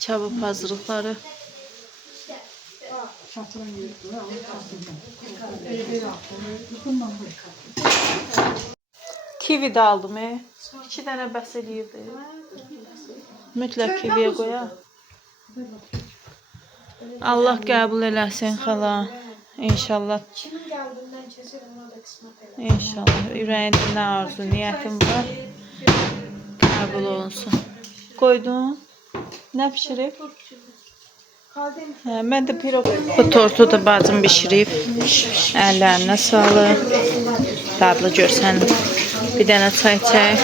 Çabuk hazırlıkları. Kivi de aldım. 2 dənə bəs eləyirdi. Mütləq kiviyə qoyaq. Allah qəbul eləsin xala. İnşallah. İnşallah. Ürəyində nə arzu, niyyətim var. Qəbul olsun. Qoydun? Nə pişirib? Mən də pirog. Bu tortu da bacım bişirib. Əllərinə sağlıq. Dadlı görsən. Bir dənə çay çək.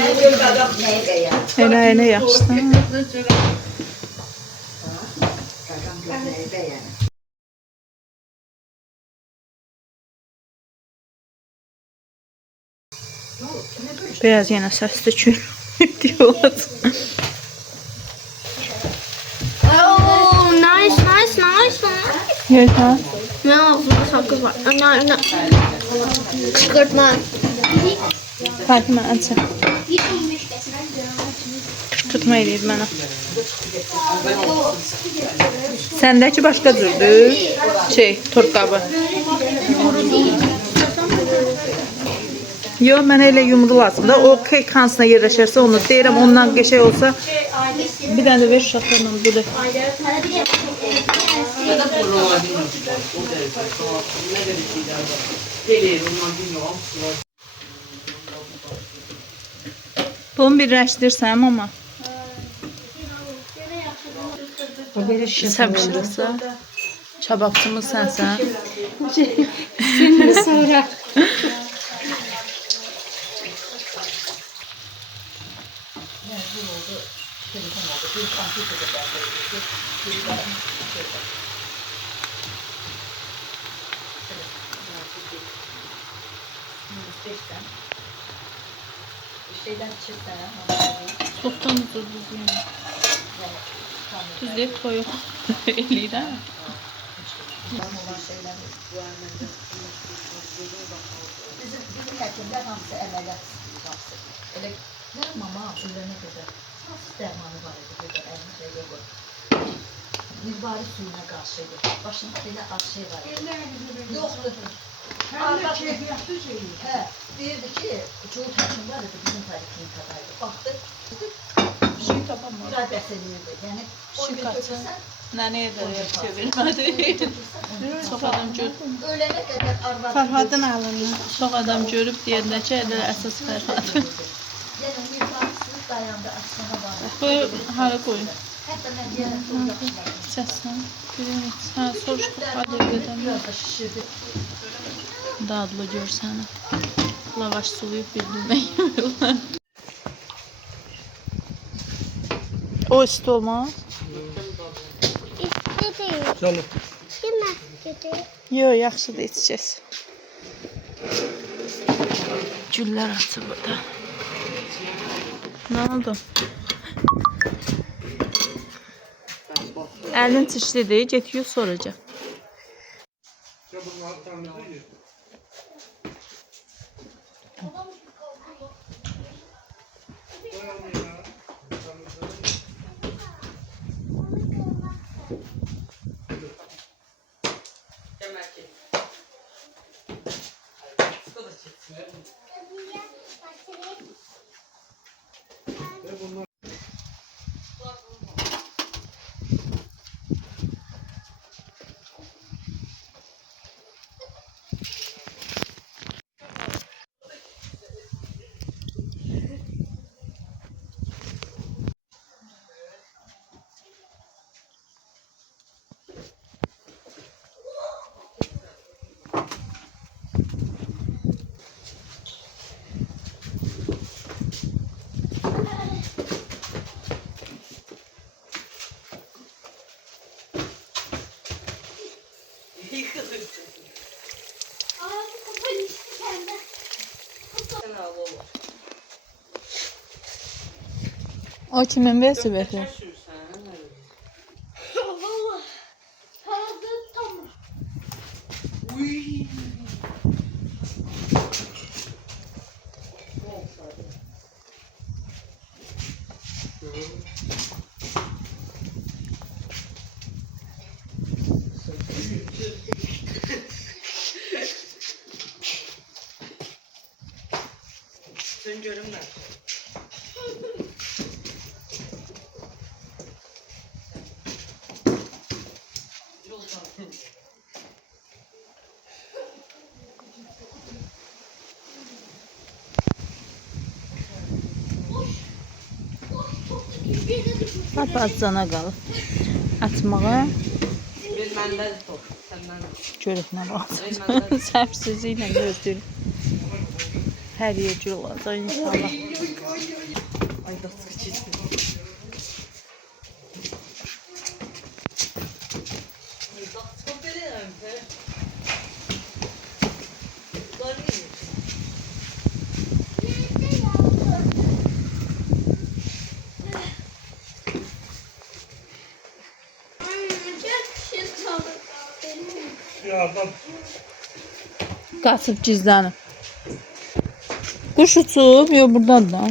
Elə yaxşıdır. Biraz yenə səsli kül. Oh, nice. Yürü. Ne ağzında sakız var. Ana. Çıkartma. Fatıma açın. Tutma eləyir mənə. Səndəki başqa cürdür. Turp qabı. Yox, mənə elə yumru lazımdır. O kek hansına yerləşərsə onu deyirəm. Ondan qəşəng olsa bir dənə də ver uşaqlarla bu da. Bunu birləşdirsəm amma. Sən pişirirsə. Çababçımız sənsən. Şimdi sonra. Çoxdan düzdür. Düzdür, toyuq eləyirəm. Bizim həkimlər hamısı əməliyyat hamısı. Elə mama ölənə qədər hansı dərmanı var idi qədər əlimizə yox. Mirvari suyuna qarşıydı. Başında belə az şey var idi. Yoxdur. Arada keyfiyyətli şey. Hə, deyirdi ki, çoğu həkim var idi bizim poliklinikadaydı. Baxdı, Şey tapamam. bir ay bəs eləyirdi. Yəni, o gün götürsən, Nənəyə də çevirmədi. Çox adam görüb. ölənə qədər arvad. Farhadın alını. Çox adam görüb deyəndə ki, elə əsas Fərhad. Yəni, mirvari suyu dayandı, aşağına var. Bu hara qoyun? Hətta mən deyərəm, çox yaxşılar. Səsən. Hə, soruşduq. Hadi gedəm. Biraz da şişirdi. Dadlı görsən. Lavaş sulayıb bildirmək yemiyorlar. O isti olma. Canım. Kim dedi? Yox, yaxşıdır içəcəz. Güllər açıb burada. Nə oldu? Əlin çişlidir, get yu soracaq. O kimin vəsibəti? görünmez. Lap azcana qalıb. Atmağa Bir məndə top, səndən. görüb nə vaxt. Səbsizi ilə gözləyir. Hər yercə olacaq inşallah. Ay daçqı çizdi. Ay daçqı belə be. Qaçıb gizlənib. Quş uçub, yox burdadır da.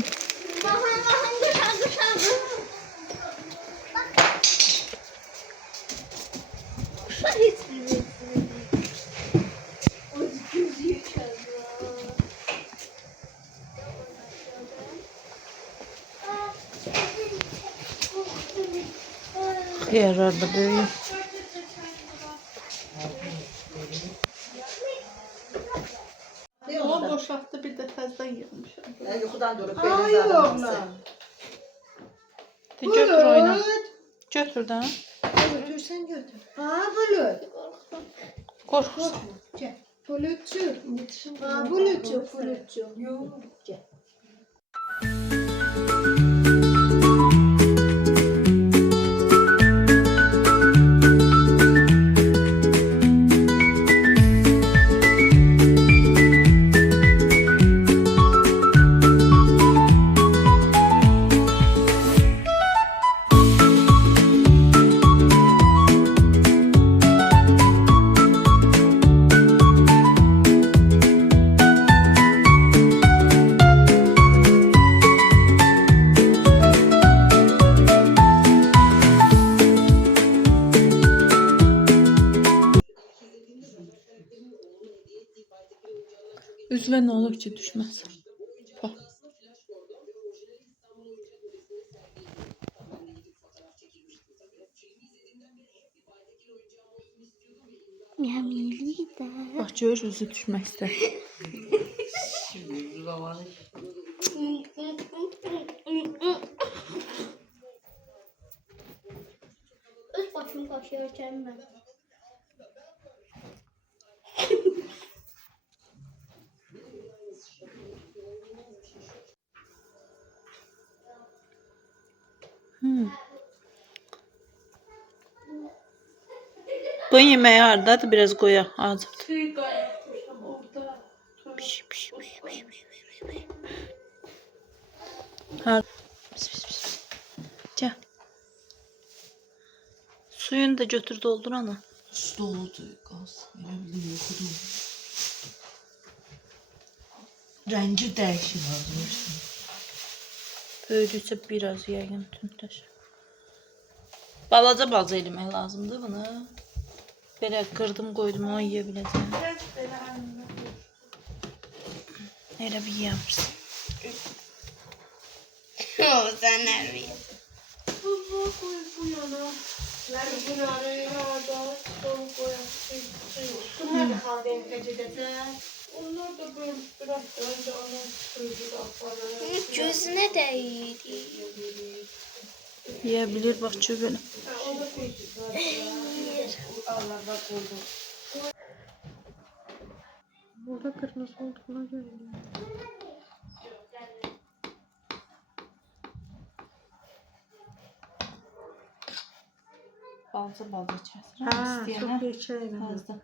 Xiyarlar da böyük. O boşaltdı bir de təzdən yığmışam. Yuxudan durub belə zadamsı. Götür oyna. Götür da. Götürsən götür. Ha bulut. Qorxursan. Gel. Bulutçu. Ha bulutçu. Bulutçu. Yox, gəl. Üzvə nə olur ki düşməz. Bax. Yemiyeli de. Bax gör üzü düşmək istər. Şimdi zamanı. Öz başımı kaşıyarken ben. Bu yeməyi hardadır? Biraz qoyaq. Acıbdır. Piş, piş, piş, piş, piş, piş, piş. Har. Pis, pis, pis. Gəl. Suyunu da götür doldur ana. Doludur qaz. Elə bildim yuxudur. Rəngi dəyişir hazırlaşın. Böyüdükcə biraz yəqin tündləşir. Balaca balaca eləmək lazımdır bunu. Belə qırdım qoydum onu yeyə biləcəm. Elə bir yeyəmirsən. O sen ne? Baba koy bu yana. Ben bunu arayın orada. Soğuk koyalım. Bunlar da kahvenin gecede. Onlar da böyle biraz önce onun suyunu da falan. Gözüne değdi. Yeyə bilir bax ki belə. O da koyacak. Allah bak oldu. Burada kırmızı olduğuna göre. Balaca balaca kəsir. Ha, çok geçelim. Fazla.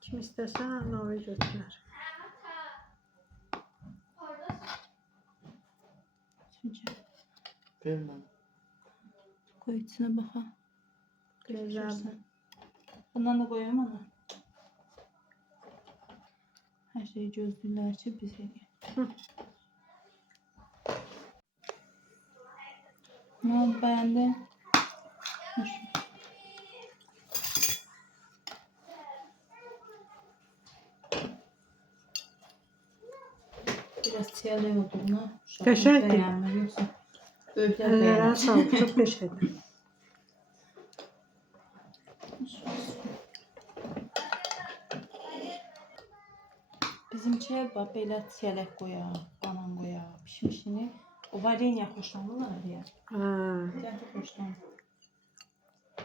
Kim isterse mavi götürür. Bilmem. Qoy içinə baxa. Güzel. Bundan da qoyayım ana. Hər şeyi gözləyirlər ki biz eləyək. Ne oldu beğendin? Hoş. Biraz çiyələk olduğuna Qəşəngdir. bəyənmir, yoxsa böyüklər Əllərə bəyənmir. sağlık, çok teşekkür. Bizim çiyəl belə çiyələk qoya, banan qoya, pişmişini. O varenья xoşlanırlar ya. Ha. Gətir xoşlanır.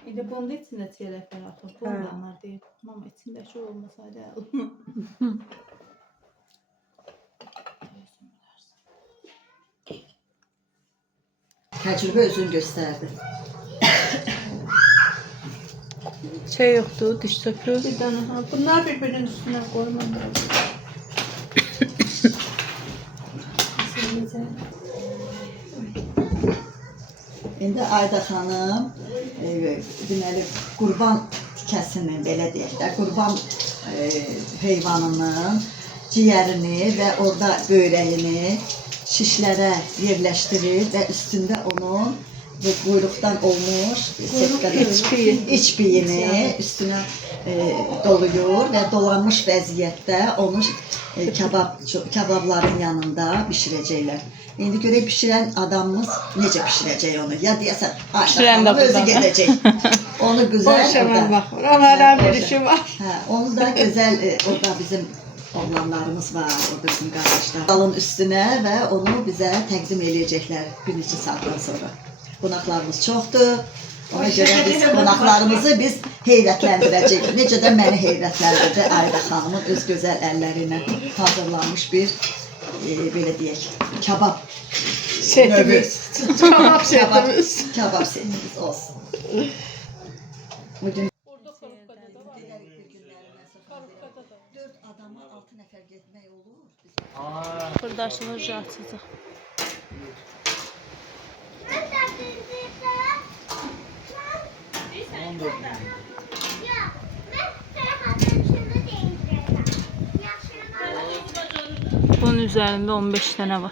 İndi bunun içində çiyələklər atır. Bu onlar deyir. Mama içindəki olmasaydı əl. Təcrübə özünü göstərdi. Şey yoxdur, diş sökür. Bir tane ha. Bunlar birbirinin üstüne koymam lazım. İndi Ayda xanım deməli qurban tikəsinin belə deyək də, qurban heyvanının ciyərini və orada böyrəyini şişlərə yerləşdirir və üstündə onun bu quyruqdan olmuş iç biyini üstünə doluyur və dolanmış vəziyyətdə onu kebabların yanında bişirəcəklər. İndi görək bişirən adamımız necə bişirəcək onu. Ya deyəsən, Bişirən də Ayşə özü buradadır. gedəcək. Onu güzel Boş hemen orada. bak. Oralardan bir işim var. Hə, onu da gözəl orada bizim oğlanlarımız var, orada bizim qardaşlar. Dalın üstünə və onu bizə təqdim eləyəcəklər bir neçə saatdan sonra. Qonaqlarımız çoxdur. Ona görə biz qonaqlarımızı biz heyrətləndirəcəyik. Necə də məni heyrətləndirdi Ayda xanımın öz gözəl əlləri ilə hazırlanmış bir belə deyək, kebab Setimiz. Kebap setimiz. kebab setimiz olsun. Bugün 4 adama 6 nəfər getmək olur. Fırdaşını açacaq. Bunun üzerinde 15 tane var.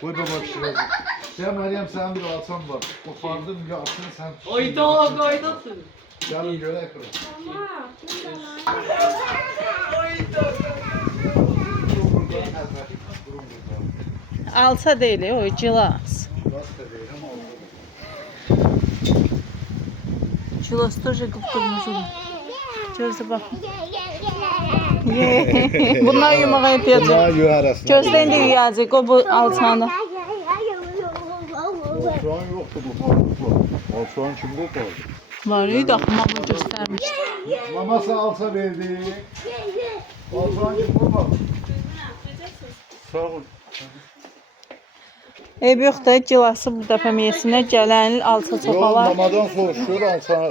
Koy baba pişirelim. Ya Meryem sen bir alsan var. Kopardım ya atın sen. Oyda koydasın. Gelin göre kırın. Alsa değil o cilas. Cilas тоже kıpkırmızı. Gözde bak. Bunlar yumağa yapacak. Bunlar yuh arasında. Gözden de yiyecek o bu alçağında. Şu an yoktu bu. Şu an kimde kaldı? Var iyi de mama göstermiş. Maması alsa verdi. Şu an kimde kaldı? Sağ ol. Ev yox da cilası bu dəfə meyesinə gələn alça Yok çoxalar. mamadan soruşuyor alsa.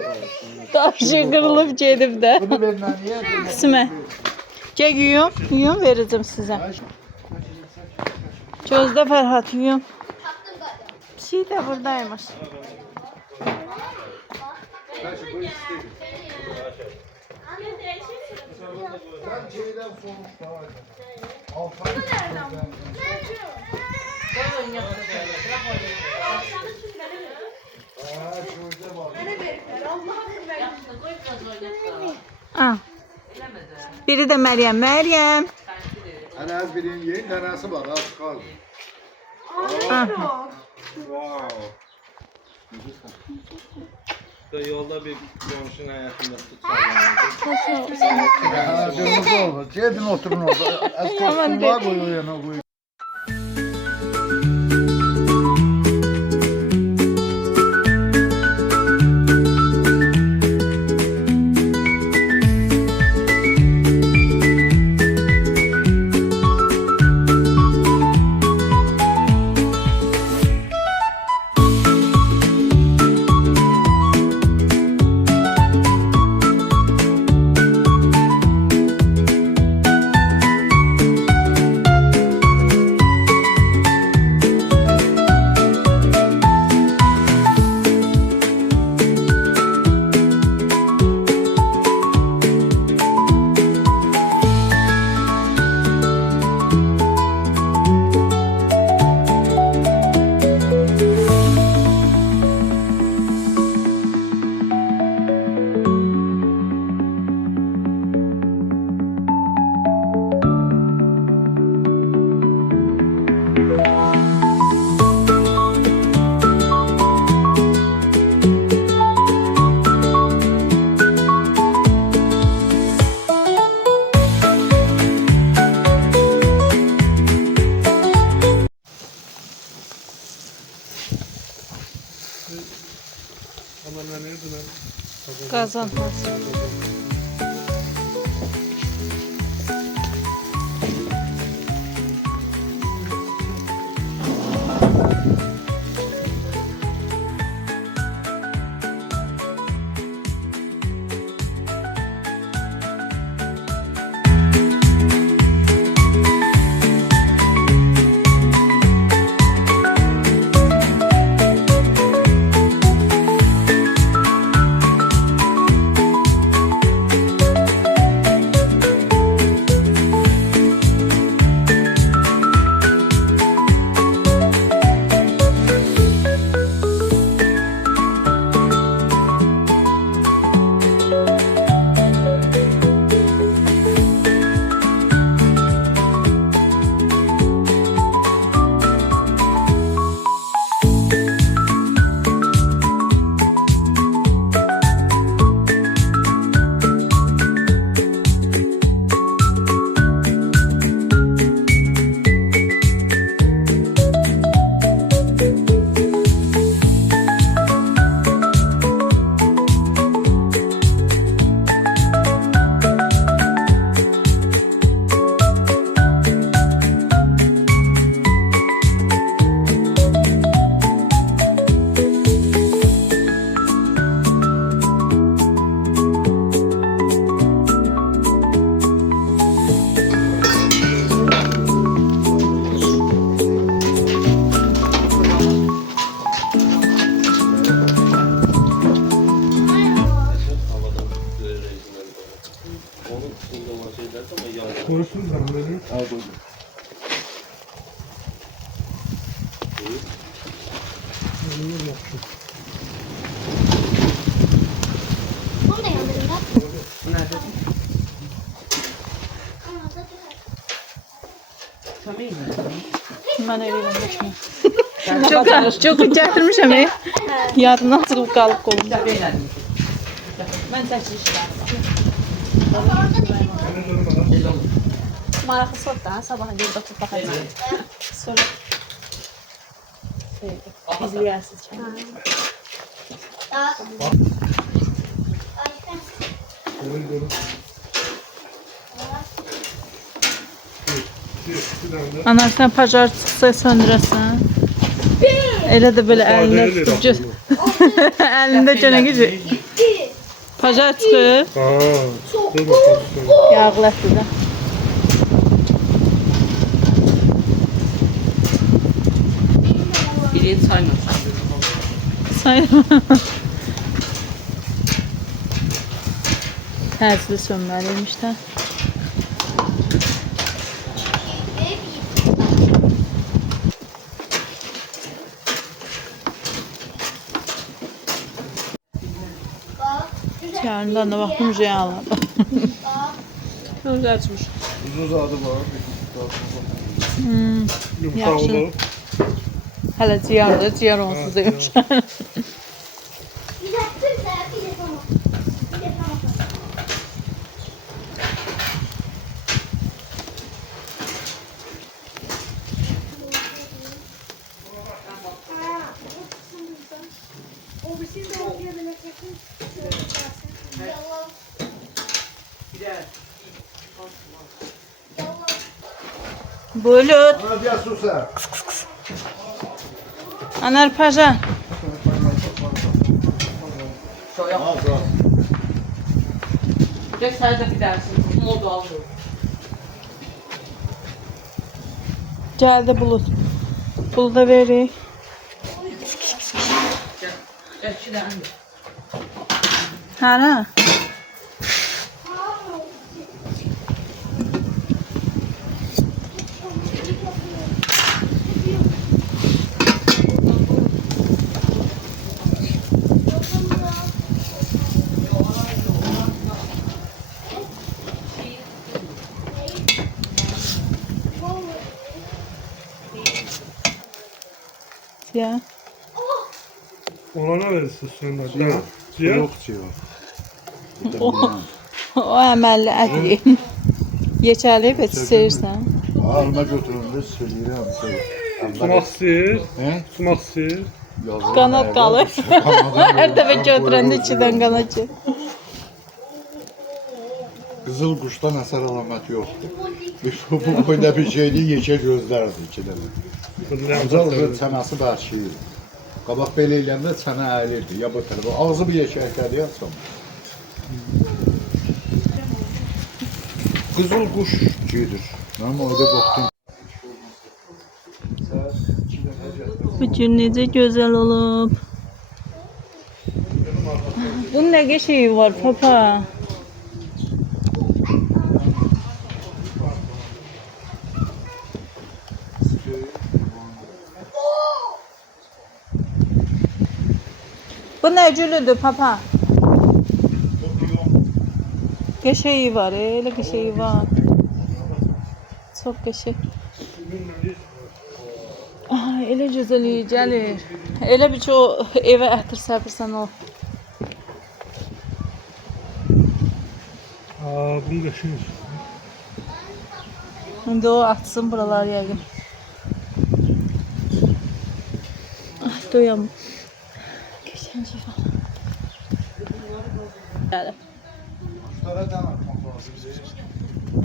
Daşı qırılıb gedib də. Bunu vermem niye? Qismə. Gəl yuyun, yuyun verəcəm sizə. Gözdə Fərhat yuyun. Pişik də buradaymış. Ben şeyden sormuş da var. Alsa. Şurada var. Ah. Biri də Məryəm. Məryəm. Hani az birinin yeğen tanesi var. Az kaldı. Wow. Yolda bir komşunun hayatında tut Ha, kırmızı oldu. Cedin oturun orada. Az Aman kostüm var koyuyor yana koyuyor. Ama ne nerede? Qazan. Havadan böyle resimler var. Onun kullanma şeyler ama yağmur. Konuştunuz mu beni? Ha koydum. Bunu yaptım. Bunu da yandırın da. Nerede? Mən eləyirəm başına. Çox gətirmişəm. Yadından çıxıb qalıb qolumda. Mən çəkiliş maraqlı sot da sabah gedib oturub baxacağam. Sonra izləyərsiniz kəndiniz. Koydum. Bir tane de. Anar sən pacar çıxsa söndürəsən. Elə də belə əlində tutub əlində gənə gücü. Pacar çıxır. Aa, dur bakalım. Yağlatdı da. Biri sayma. Say. Təzli sönməliymiş də. Yarından da vaxtım müziğe aladı. Çok güzel açmış. Uzun zadı var. Yumurta Yaxşı. oldu. Hələ ciyardır, ciyar onsuz demiş. Bir de sana. Bir de sana. Bulut. Hadi ya sus ha. Anar paşa. Al bırak. Geç sen de gidersin. Modu aldım. Geldi Bulut. Bulut'a vereyim. Geç şuradan. Hara. Ya. Olana verirsin sen de. Ciğer. Ciğer. Yok ciğer. O əməlli ət yeyim. Yeçərliyib et istəyirsən. Alma götürün de söyleyeyim. Sumak sihir. He? Sumak sihir. Yazılı Qanad meyve, qalır. qanadan Hər dəfə yoldan götürəndə qoyulur. içindən qanad çıxır. Qızıl quşdan əsər əlamət yoxdur. Bu boyda bir şeydi, yekə gözlərdi iki dəfə. Ancaq çənəsi bərşiyir. Qabaq belə eləyəndə çənə əyilirdi. Ya bu tərəfə. Ağzı bir yekəkədi ya sonra. Qızıl quş cüydür. Mənim orada qorxdum. Bu gün necə gözəl olub. Bunun nə qəşəyi var papa? Bu nə gülüdür papa? Qəşəyi var, elə qəşəyi var. Çox qəşəng. Aha, elə gözəl iyi gəlir. Elə bir ki o evə ətir səpirsən o. Bu qəşəng. İndi o atsın buralar yəqin. Ay, doyam. Keçən şey var. Gəlir. Quşlara dən atmaq lazım.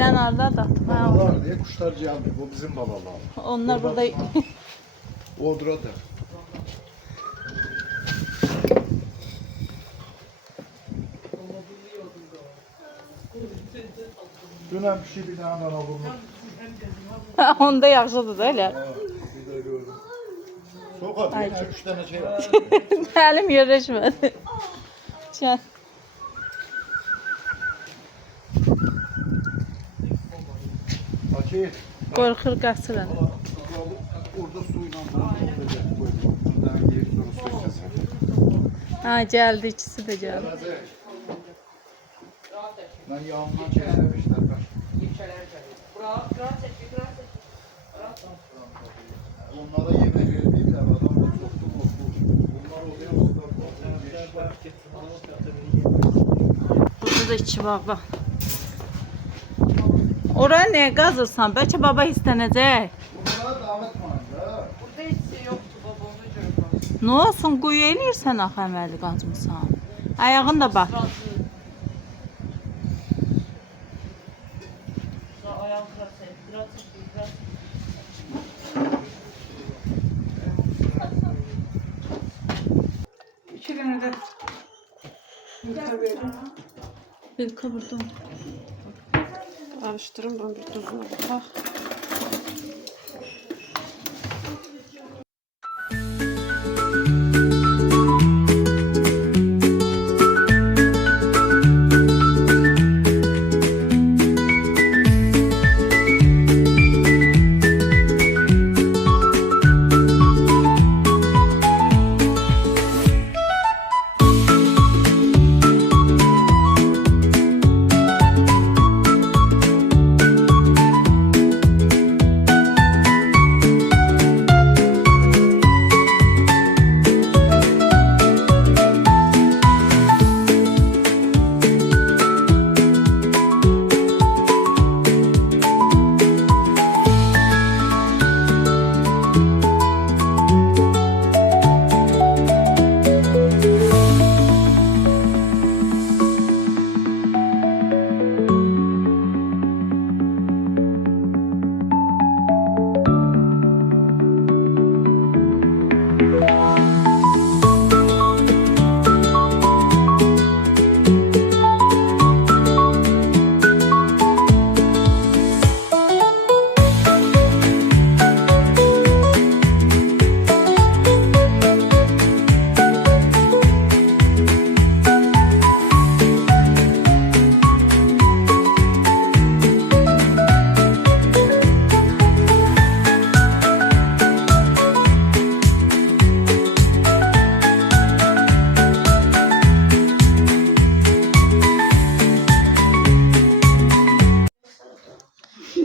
Dənarda da. Balalar deyə quşlar gəlmir. Bu bizim balalar. Onlar burada Odrada. Dünən bir şey bir dənə bana vurmuş. onda yaxşıdır da elə. Bir də gördüm. Soğuk Ay, yine 3 tane şey var. Əlim yerləşmədi. Gəl. Akif. Qorxur qaçır. Orada suyla buradan yiyip sonra su içeceğiz. Ha, gəldi, ikisi də gəldi. Ben yanından çevirmişler. Onlara yemek verdiğimler adam da çoktu korktu. Bunlar oluyor Burada da iki baba. Oraya nəyə qazırsan? Bəlkə baba istənəcək. Bunlara davet var da. Nə olsun, quyu eləyirsən axı əməli qazmısan. Ayağın da bax. İki dənə də yumurta verin. Bilka burada. Karıştırın, ben bir tuzuna bak.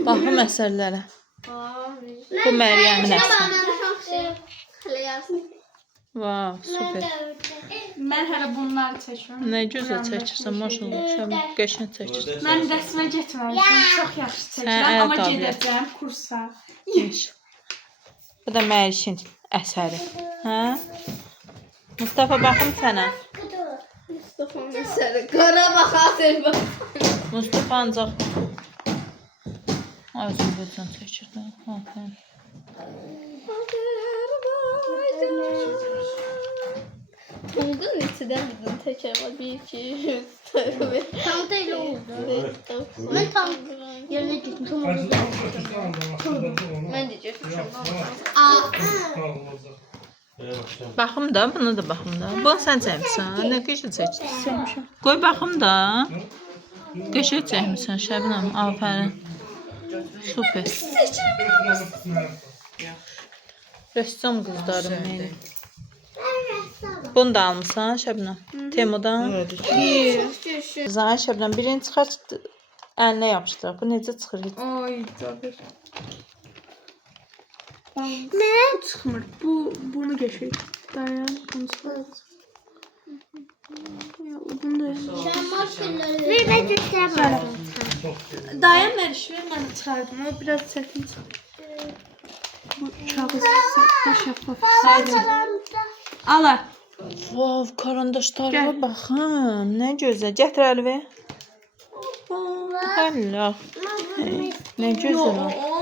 Baxım əsərlərə. Bu Məryəmin əsəri. Vav, super. Ben hələ bunları çəkiyorum. Nə gözəl çəkirsən, maşallah. Şəmin qəşəng çəkirsən. Mən rəsmə getməmişəm. Çox yaxşı Sən çəkirəm, əl amma qabiliyyəti. gedəcəm kursa. Bu da Mərişin əsəri. Hə? Mustafa baxım sənə. Mustafa'nın eseri. Qarabağ Azərbaycan. Mustafa ancaq Azərbaycan çəkirdi. Aferin. Oldu neçədən bizim təkər var? 1, 2, 3, 4. Tam da elə oldu. Mən tam yerinə getmişəm. Mən də getmişəm. Baxım da, bunu da baxım da. Bu sən çəkmisən, nə qəşəng çəkirsən. Qoy baxım da. Qəşəng çəkmisən Şəbnəm, afərin. Super. Rəssam qızlarım mənim. Bunu da almısan Şəbnəm? Temudan? Zahir Şəbnəm, birini çıxar, əlinə yapışdıraq. Bu necə çıxır heç? Ay, Cabir. Ne? Bu çıxmır. Bunu geçir. Dayan. Bunu çıxar. Bunu da. Ve götürəm. Dayan Mərişvə, mən çıxardım. O biraz çətin çıxır. Bu kağız şəffaf. Ala. Vav, karandaşlarına baxın. Nə gözəl. Gətir Əlivə. Allah. Nə gözəl.